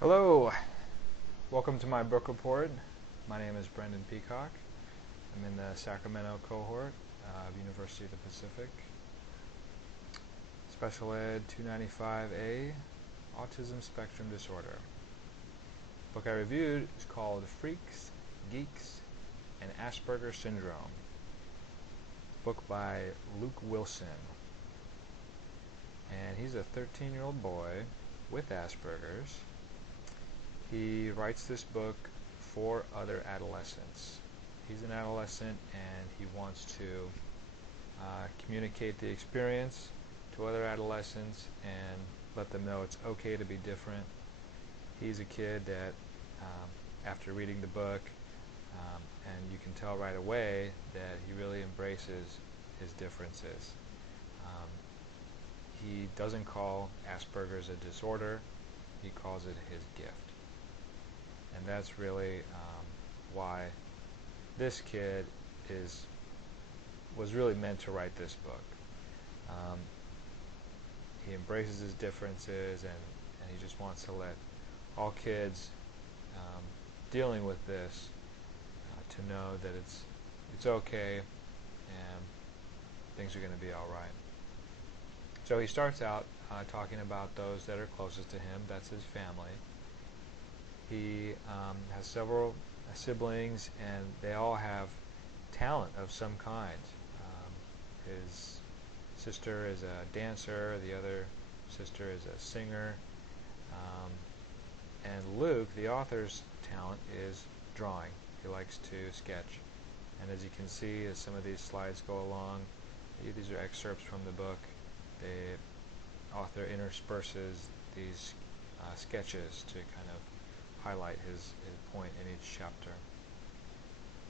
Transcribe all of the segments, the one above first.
Hello, welcome to my book report. My name is Brendan Peacock. I'm in the Sacramento cohort of University of the Pacific. Special Ed 295A, Autism Spectrum Disorder. The book I reviewed is called Freaks, Geeks, and Asperger's Syndrome. It's a book by Luke Wilson. And he's a 13-year-old boy with Asperger's. He writes this book for other adolescents. He's an adolescent and he wants to communicate the experience to other adolescents and let them know it's okay to be different. He's a kid that, after reading the book, and you can tell right away that he really embraces his differences. He doesn't call Asperger's a disorder, he calls it his gift. And that's really why this kid was really meant to write this book. He embraces his differences, and he just wants to let all kids dealing with this to know that it's okay and things are going to be all right. So he starts out talking about those that are closest to him. That's his family. He has several siblings, and they all have talent of some kind. His sister is a dancer, the other sister is a singer, and Luke, the author's talent, is drawing. He likes to sketch. And as you can see, as some of these slides go along, these are excerpts from the book. The author intersperses these sketches to kind of highlight his point in each chapter.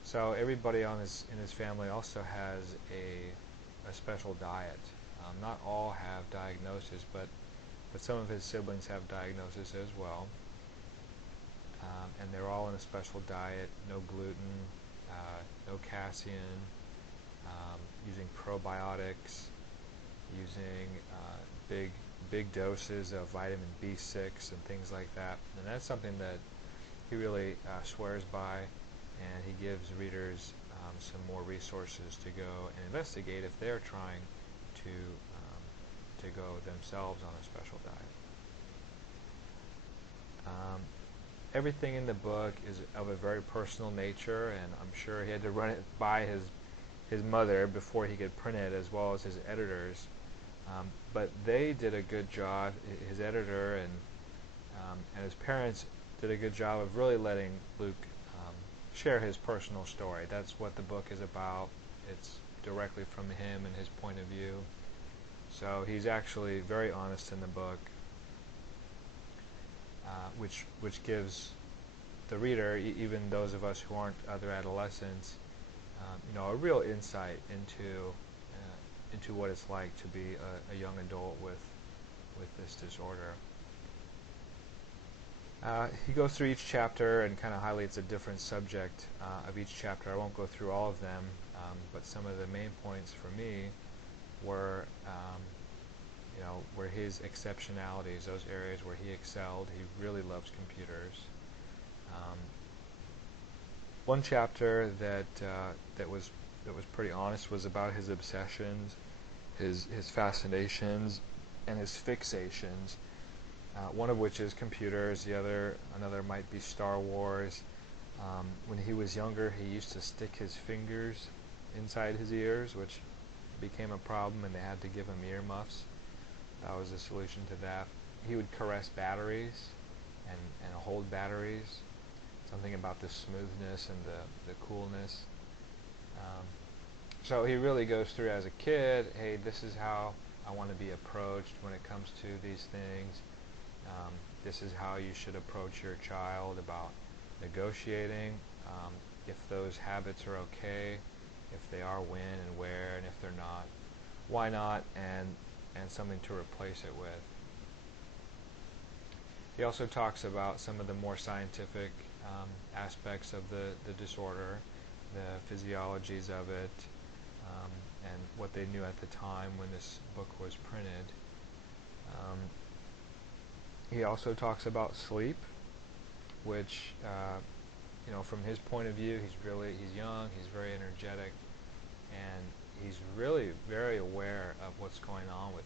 So everybody in his family also has a special diet. Not all have diagnosis, but some of his siblings have diagnosis as well. And they're all on a special diet: no gluten, no casein, using probiotics, using big doses of vitamin B6 and things like that. And that's something that he really swears by, and he gives readers some more resources to go and investigate if they're trying to go themselves on a special diet. Everything in the book is of a very personal nature, and I'm sure he had to run it by his mother before he could print it, as well as his editors. But they did a good job. His editor and his parents did a good job of really letting Luke share his personal story. That's what the book is about. It's directly from him and his point of view. So he's actually very honest in the book, which gives the reader, even those of us who aren't other adolescents, a real insight into what it's like to be a young adult with this disorder. He goes through each chapter and kind of highlights a different subject of each chapter. I won't go through all of them, but some of the main points for me were, were his exceptionalities, those areas where he excelled. He really loves computers. One chapter that was pretty honest was about his obsessions, his fascinations, and his fixations. One of which is computers. Another might be Star Wars. When he was younger, he used to stick his fingers inside his ears, which became a problem, and they had to give him earmuffs. That was the solution to that. He would caress batteries and hold batteries. Something about the smoothness and the coolness. So he really goes through as a kid, hey, this is how I want to be approached when it comes to these things. This is how you should approach your child about negotiating, if those habits are okay, if they are, when and where, and if they're not, why not, and something to replace it with. He also talks about some of the more scientific aspects of the disorder, the physiologies of it, and what they knew at the time when this book was printed. He also talks about sleep which from his point of view, he's young, he's very energetic, and he's really very aware of what's going on with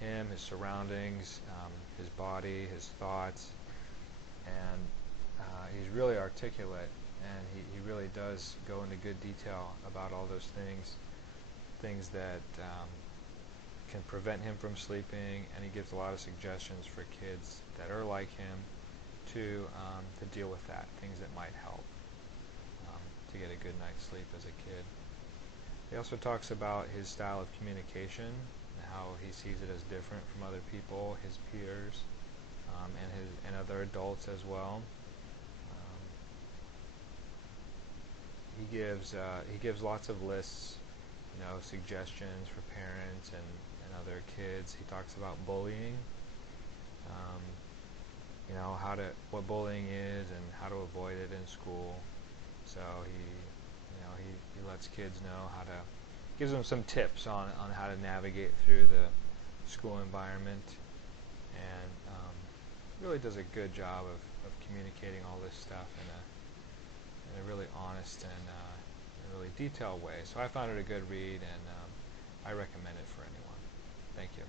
him, his surroundings, his body, his thoughts, and he's really articulate, and he really does go into good detail about all those things that can prevent him from sleeping, and he gives a lot of suggestions for kids that are like him to deal with that, things that might help to get a good night's sleep as a kid. He also talks about his style of communication, and how he sees it as different from other people, his peers, and other adults as well. He gives lots of lists, suggestions for parents and other kids. He talks about bullying, what bullying is and how to avoid it in school. So he lets kids know gives them some tips on how to navigate through the school environment, and really does a good job of communicating all this stuff in a really honest and in a really detailed way. So I found it a good read, and I recommend it for anyone. Thank you.